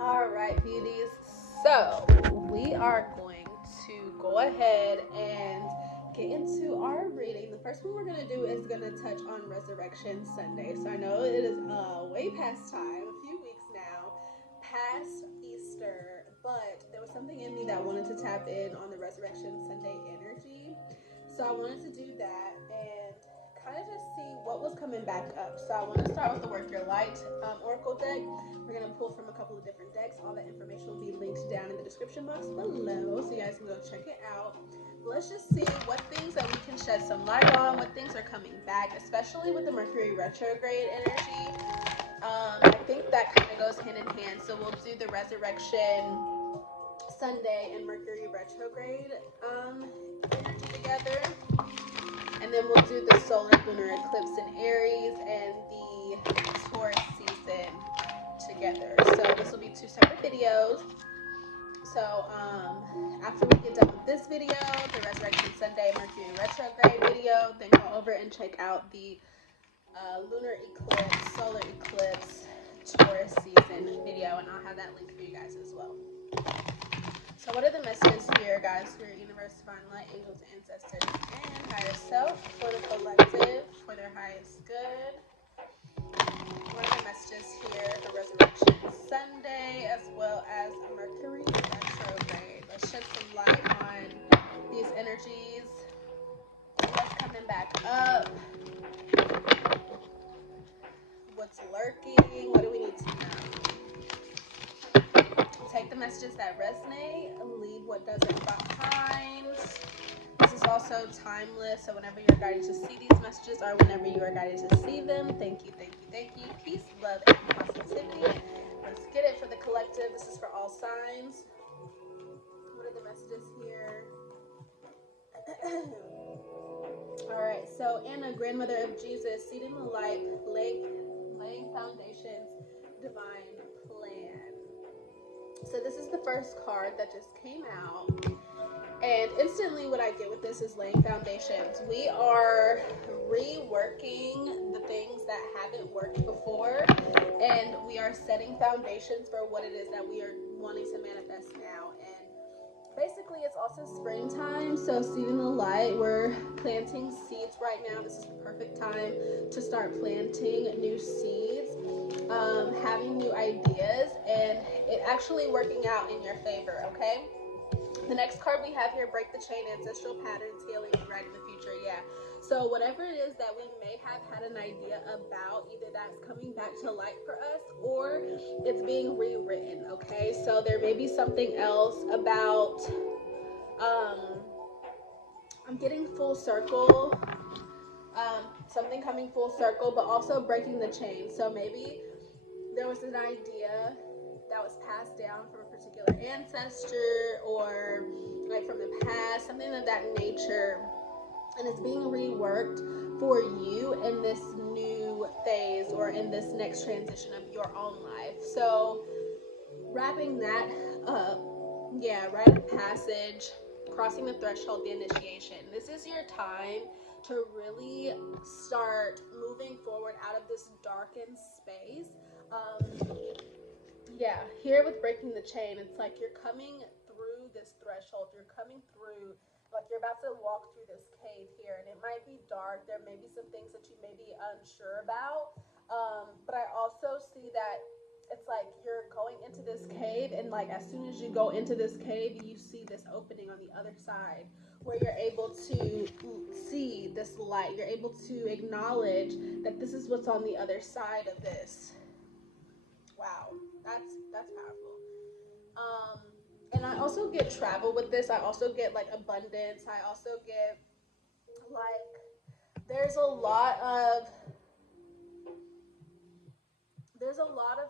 All right, beauties. So we are going to go ahead and get into our reading. The first one we're going to do is going to touch on Resurrection Sunday. So I know it is way past time, a few weeks now, past Easter, but there was something in me that wanted to tap in on the Resurrection Sunday energy. So I wanted to do that and kind of just see what was coming back up. So I want to start with the Work Your Light Oracle deck. We're going to pull from a couple of different decks. All that information will be linked down in the description box below, so you guys can go check it out. Let's just see what things that we can shed some light on, what things are coming back, especially with the Mercury retrograde energy. I think that kind of goes hand in hand. So we'll do the Resurrection Sunday and Mercury retrograde energy together. And then we'll do the solar lunar eclipse in Aries and the Taurus season together. So this will be two separate videos. So after we get done with this video, the Resurrection Sunday Mercury retrograde video, then go over and check out the lunar eclipse, solar eclipse, Taurus season video, and I'll have that link for you guys as well. So what are the messages here, guys, for your universe, divine light, angels, ancestors, and higher self, for the collective, for their highest good? What are the messages here for Resurrection Sunday, as well as a Mercury retrograde? Let's shed some light on these energies. What's coming back up? What's lurking? What do we need to know? Take the messages that resonate, leave what doesn't behind. This is also timeless, so whenever you're guided to see these messages or whenever you are guided to see them, thank you, thank you, thank you. Peace, love, and positivity. Let's get it for the collective. This is for all signs. What are the messages here? All right, so Anna, grandmother of Jesus, seated in the light, laying foundations, divine plan. So this is the first card that just came out, and instantly what I get with this is laying foundations. We are reworking the things that haven't worked before, and we are setting foundations for what it is that we are wanting to manifest now. And basically it's also springtime, so seeding the light, we're planting seeds right now. This is the perfect time to start planting new seeds, having new ideas, and it actually working out in your favor, okay? The next card we have here, break the chain, ancestral patterns, healing, and writing the future. Yeah, so whatever it is that we may have had an idea about, either that's coming back to light for us or it's being rewritten, okay? So there may be something else about I'm getting full circle, something coming full circle, but also breaking the chain. So maybe there was an idea that was passed down from a particular ancestor or like from the past, something of that nature, and it's being reworked for you in this new phase or in this next transition of your own life. So wrapping that up, yeah, rite of passage, crossing the threshold, the initiation. This is your time to really start moving forward out of this darkened space. Yeah, here with breaking the chain, it's like you're coming through this threshold. You're coming through, like you're about to walk through this cave here, and it might be dark. There may be some things that you may be unsure about, but I also see that it's like you're going into this cave, and like as soon as you go into this cave, you see this opening on the other side where you're able to see this light. You're able to acknowledge that this is what's on the other side of this. Wow, that's powerful. And I also get travel with this. I also get like abundance. I also get like there's a lot of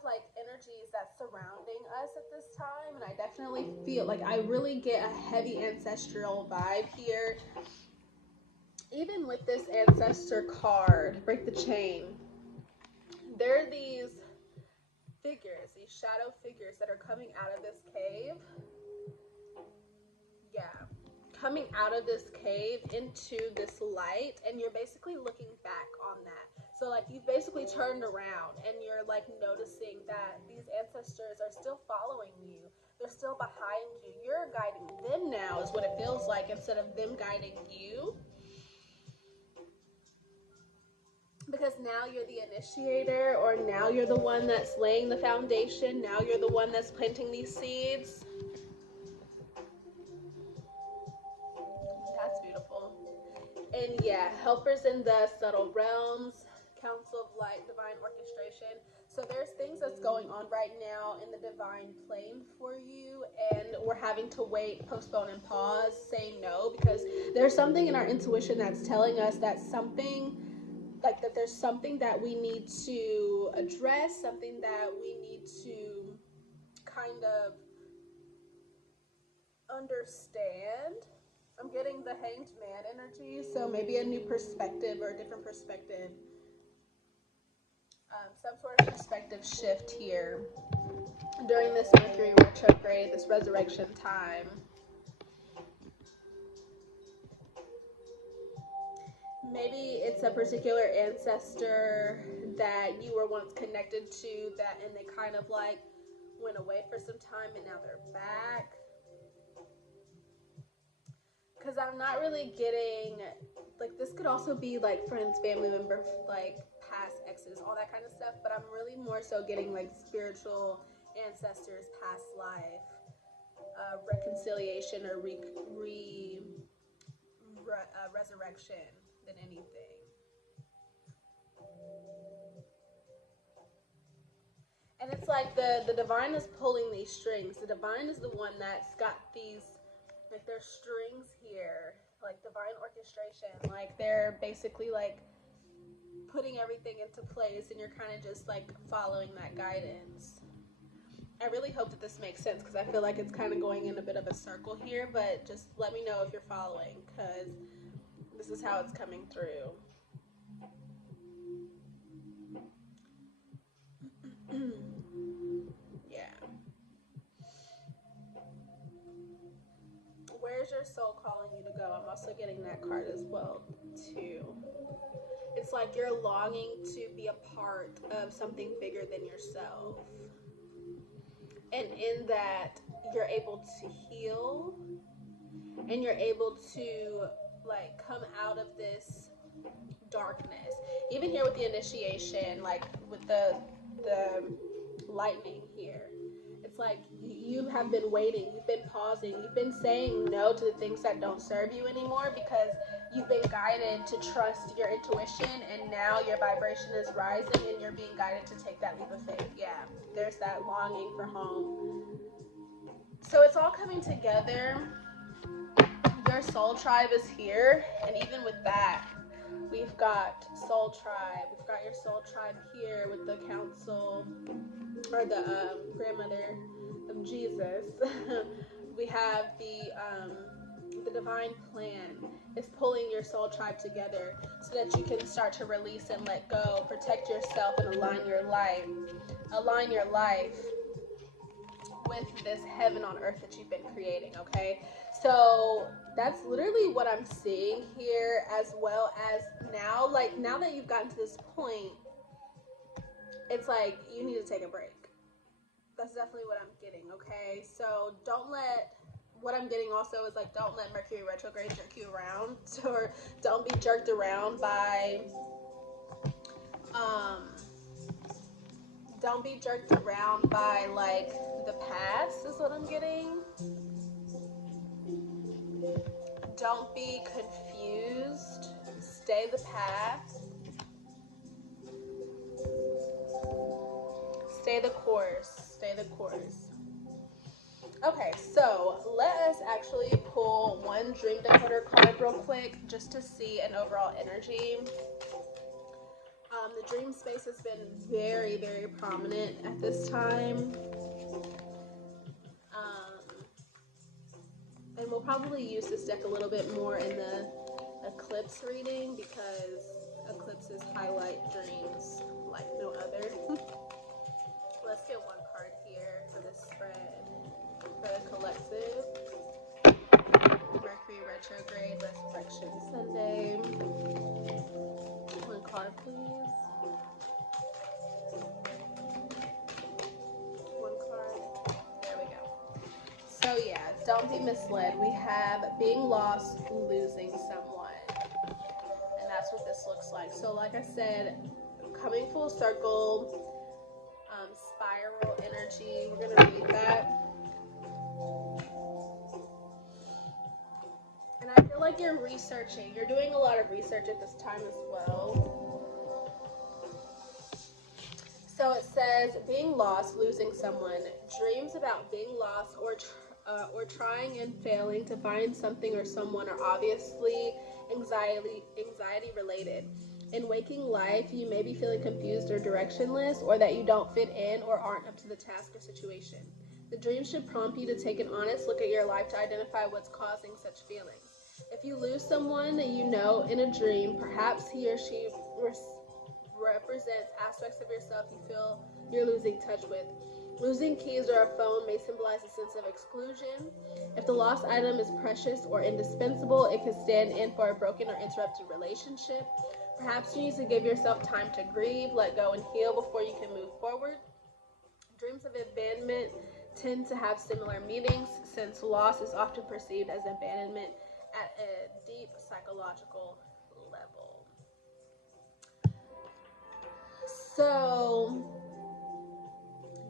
like energies that's surrounding us at this time, and I definitely feel like I really get a heavy ancestral vibe here. Even with this ancestor card, break the chain, there are these figures, these shadow figures that are coming out of this cave. Yeah, coming out of this cave into this light, and you're basically looking back on that. So like you've basically turned around and you're like noticing that these ancestors are still following you. They're still behind you. You're guiding them now is what it feels like, instead of them guiding you. Because now you're the initiator, or now you're the one that's laying the foundation. Now you're the one that's planting these seeds. That's beautiful. And yeah, helpers in the subtle realms, council of light, divine orchestration. So there's things that's going on right now in the divine plane for you, and we're having to wait, postpone, and pause, say no, because there's something in our intuition that's telling us that something, like that there's something that we need to address, something that we need to kind of understand. I'm getting the Hanged Man energy, so maybe a new perspective or a different perspective. Some sort of perspective shift here during this Mercury retrograde, this resurrection time. Maybe it's a particular ancestor that you were once connected to, that, and they kind of like went away for some time and now they're back. Because I'm not really getting, like, this could also be like friends, family members, like past exes, all that kind of stuff, but I'm really more so getting like spiritual ancestors, past life, reconciliation, or resurrection than anything. And it's like the divine is pulling these strings. The divine is the one that's got these, like, there's strings here, like divine orchestration. Like they're basically like putting everything into place, and you're kind of just like following that guidance. I really hope that this makes sense, because I feel like it's kind of going in a bit of a circle here, but just let me know if you're following, because this is how it's coming through. Yeah. Where's your soul calling you to go? I'm also getting that card as well, too. It's like you're longing to be a part of something bigger than yourself. And in that, you're able to heal, and you're able to like come out of this darkness. Even here with the initiation, like with the lightning here, it's like you have been waiting, you've been pausing, you've been saying no to the things that don't serve you anymore, because you've been guided to trust your intuition, and now your vibration is rising and you're being guided to take that leap of faith. Yeah, there's that longing for home. So it's all coming together. Your soul tribe is here, and even with that, we've got soul tribe. We've got your soul tribe here with the council, or the grandmother of Jesus. We have the divine plan is pulling your soul tribe together so that you can start to release and let go, protect yourself, and align your life with this heaven on earth that you've been creating. Okay, so that's literally what I'm seeing here, as well as now, like now that you've gotten to this point, it's like you need to take a break. That's definitely what I'm getting. Okay, so don't let, what I'm getting also is like, don't let Mercury retrograde jerk you around, or don't be jerked around by don't be jerked around by like the past, is what I'm getting. Don't be confused. Stay the path. Stay the course. Stay the course. Okay, so let us actually pull one dream decoder card real quick, just to see an overall energy. The dream space has been very, very prominent at this time. And we'll probably use this deck a little bit more in the eclipse reading, because eclipses highlight dreams like no other. Let's get one card here for this spread, for the collective. Mercury retrograde, Resurrection Sunday. One card, please. yeah, don't be misled. We have being lost, losing someone. And that's what this looks like. So like I said, coming full circle, spiral energy. We're going to read that. And I feel like you're researching. You're doing a lot of research at this time as well. So it says, being lost, losing someone. Dreams about being lost or trying and failing to find something or someone are obviously anxiety related. In waking life, you may be feeling confused or directionless, or that you don't fit in or aren't up to the task or situation. The dream should prompt you to take an honest look at your life to identify what's causing such feelings. If you lose someone that you know in a dream, perhaps he or she represents aspects of yourself you feel you're losing touch with. Losing keys or a phone may symbolize a sense of exclusion. If the lost item is precious or indispensable, it could stand in for a broken or interrupted relationship. Perhaps you need to give yourself time to grieve, let go, and heal before you can move forward. Dreams of abandonment tend to have similar meanings, since loss is often perceived as abandonment at a deep psychological level. So,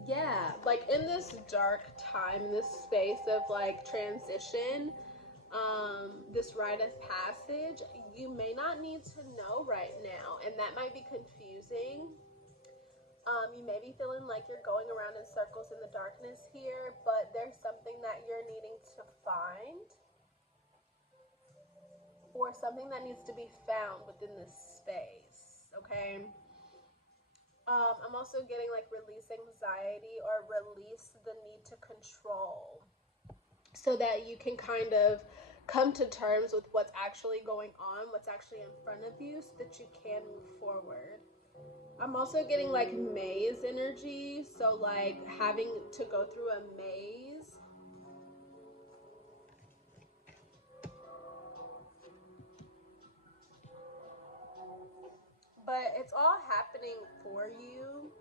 yeah, like in this dark time, in this space of like transition, this rite of passage, you may not need to know right now, and that might be confusing. You may be feeling like you're going around in circles in the darkness here, but there's something that you're needing to find, or something that needs to be found within this space, okay? I'm also getting like release anxiety or release the need to control, so that you can kind of come to terms with what's actually going on, what's actually in front of you, so that you can move forward. I'm also getting like maze energy, so like having to go through a maze. But it's all happening for you.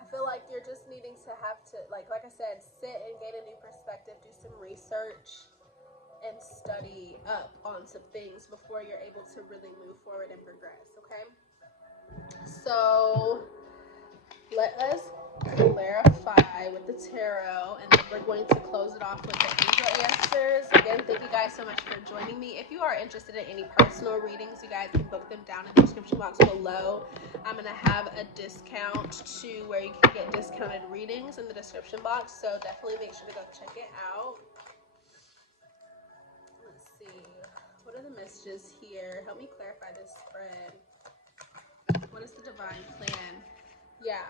I feel like you're just needing to have to, like I said, sit and gain a new perspective, do some research, and study up on some things before you're able to really move forward and progress, okay? So let us clarify with the tarot, and then we're going to close it off with the angel answers. Again, thank you guys so much for joining me. If you are interested in any personal readings, you guys can book them down in the description box below. I'm going to have a discount to where you can get discounted readings in the description box, so definitely make sure to go check it out. Let's see. What are the messages here? Help me clarify this spread. What is the divine plan? Yeah,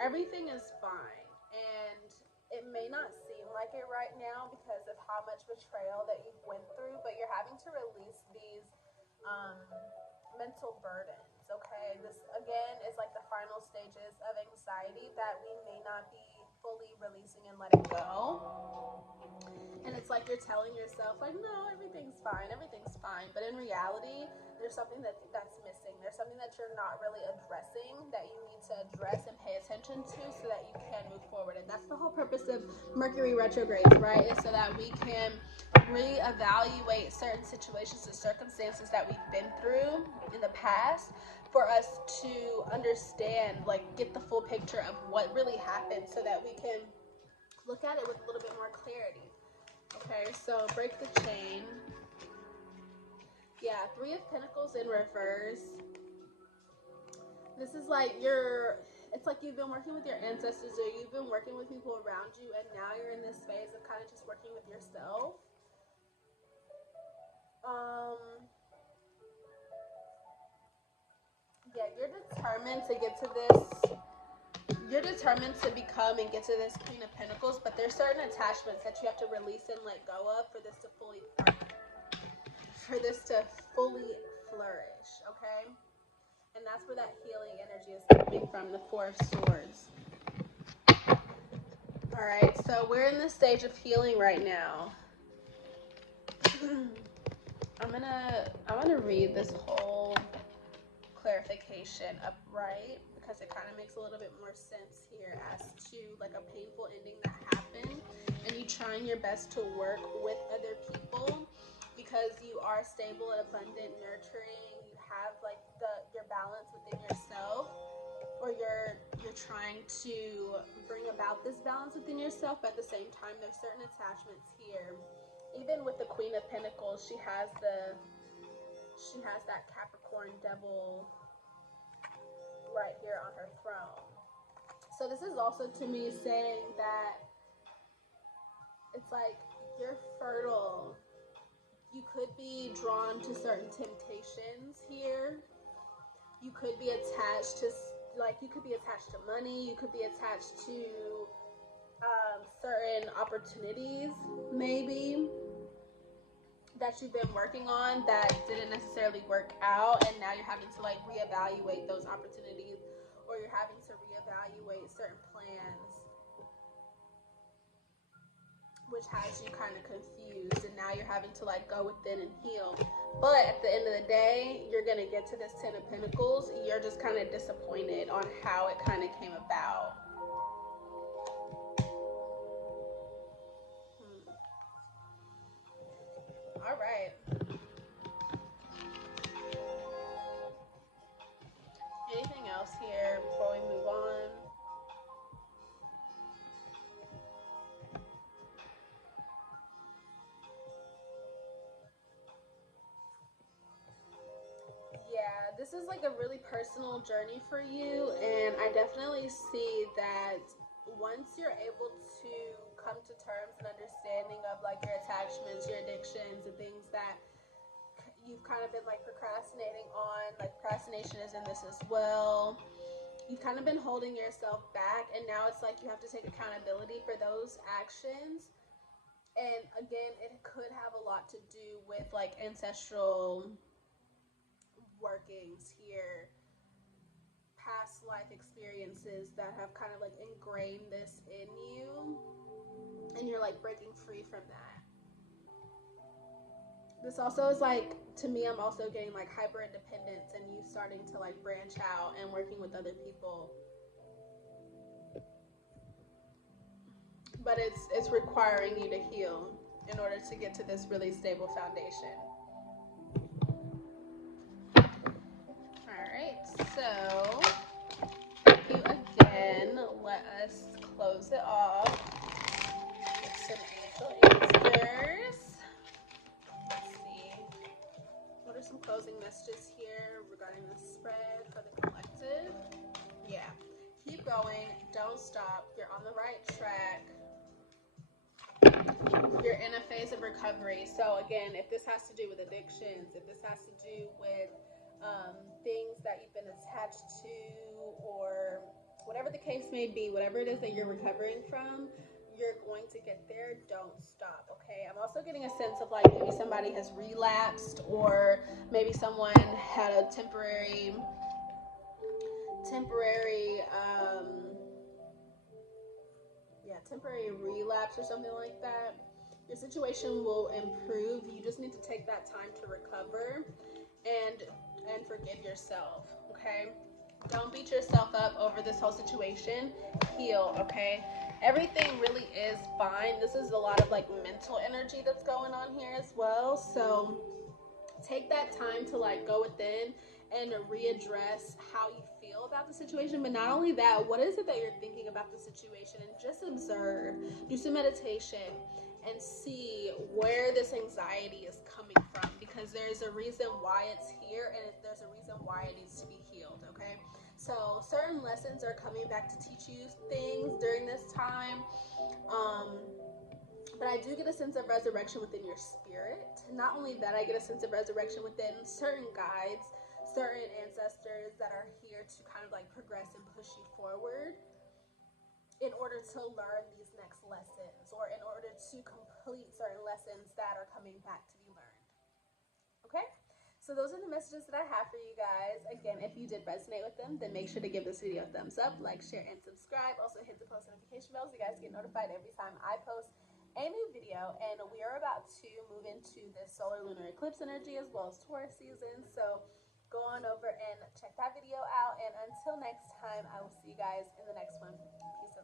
everything is fine, and it may not seem like it right now because of how much betrayal that you've went through, but you're having to release these mental burdens, okay? This, again, is like the final stages of anxiety that we may not be fully releasing and letting go. And it's like you're telling yourself, like, no, everything's fine, but in reality, there's something that's missing. There's something that you're not really addressing that you need to address and pay attention to, so that you can move forward. And that's the whole purpose of Mercury retrogrades, right? Is so that we can reevaluate certain situations and circumstances that we've been through in the past, for us to understand, like, get the full picture of what really happened, so that we can look at it with a little bit more clarity. Okay, so break the chain. Yeah, Three of Pentacles in reverse. This is like it's like you've been working with your ancestors, or you've been working with people around you, and now you're in this phase of kind of just working with yourself. Yeah, you're determined to get to this. You're determined to become and get to this Queen of Pentacles, but there's certain attachments that you have to release and let go of for this to fully flourish, okay? And that's where that healing energy is coming from, the Four of Swords. All right, so we're in this stage of healing right now. I'm gonna read this whole clarification upright, because it kind of makes a little bit more sense here as to like a painful ending that happened, and you you trying your best to work with other people because you are stable and abundant, nurturing. You have like your balance within yourself, or you're trying to bring about this balance within yourself. But at the same time, there's certain attachments here. Even with the Queen of Pentacles, she has that Capricorn devil right here on her throne. So this is also to me saying that it's like you're fertile. You could be drawn to certain temptations here. You could be attached to, you could be attached to money. You could be attached to certain opportunities, maybe, that you've been working on that didn't necessarily work out, and now you're having to like reevaluate those opportunities, or you're having to reevaluate certain plans, which has you kind of confused, and now you're having to like go within and heal. But at the end of the day, you're gonna get to this 10 of Pentacles. You're just kind of disappointed on how it kind of came about. All right. Anything else here before we move on? Yeah, this is like a really personal journey for you, and I definitely see that once you're able to come to terms and understanding of like your attachments, your addictions, and things that you've kind of been like procrastinating on, like procrastination is in this as well. You've kind of been holding yourself back, and now it's like you have to take accountability for those actions. And again, it could have a lot to do with like ancestral workings here, past life experiences that have kind of like ingrained this in you, and you're like breaking free from that. This also is like, to me, I'm also getting like hyper independence and you starting to like branch out and working with other people. But it's requiring you to heal in order to get to this really stable foundation. Alright, so thank you again. Let us close it off with some angel answers. Let's see. What are some closing messages here regarding the spread for the collective? Yeah. Keep going. Don't stop. You're on the right track. You're in a phase of recovery. So again, if this has to do with addictions, if this has to do with things that you've been attached to, or whatever the case may be, whatever it is that you're recovering from, you're going to get there. Don't stop. Okay. I'm also getting a sense of like maybe somebody has relapsed, or maybe someone had a temporary relapse or something like that. Your situation will improve. You just need to take that time to recover and forgive yourself. Okay. Don't beat yourself up over this whole situation. Heal. Okay. Everything really is fine. This is a lot of like mental energy that's going on here as well. So take that time to like go within and readdress how you feel about the situation. But not only that, what is it that you're thinking about the situation? And just observe, do some meditation, and see where this anxiety is coming from, because there's a reason why it's here, and there's a reason why it needs to be healed. Okay, so certain lessons are coming back to teach you things during this time. But I do get a sense of resurrection within your spirit. Not only that, I get a sense of resurrection within certain guides, certain ancestors that are here to kind of like progress and push you forward in order to learn these next lessons, or in order to complete certain lessons that are coming back to be learned. Okay? So those are the messages that I have for you guys. Again, if you did resonate with them, then make sure to give this video a thumbs up, like, share, and subscribe. Also hit the post notification bell so you guys get notified every time I post a new video. And we are about to move into this solar lunar eclipse energy as well as Taurus season. So go on over and check that video out. And until next time, I will see you guys in the next one. Peace and